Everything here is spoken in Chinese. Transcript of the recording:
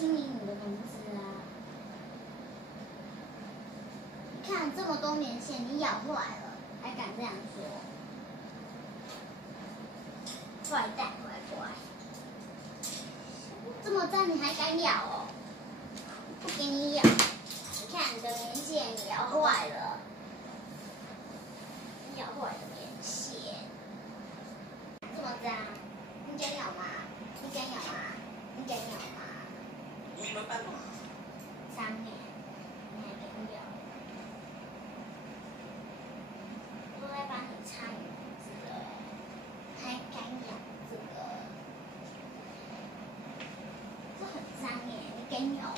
清理你的名字啊！你看这么多棉线，你咬坏了，还敢这样说？坏蛋，乖乖！这么脏你还敢咬哦？不给你咬！你看你的棉线，你咬坏了，你咬坏了棉线，这么脏，你敢咬吗？你敢咬吗？你敢咬吗？你们办吗？脏哎，你还敢咬？都在帮你擦你名字了，还敢咬这个？这很脏哎，你敢咬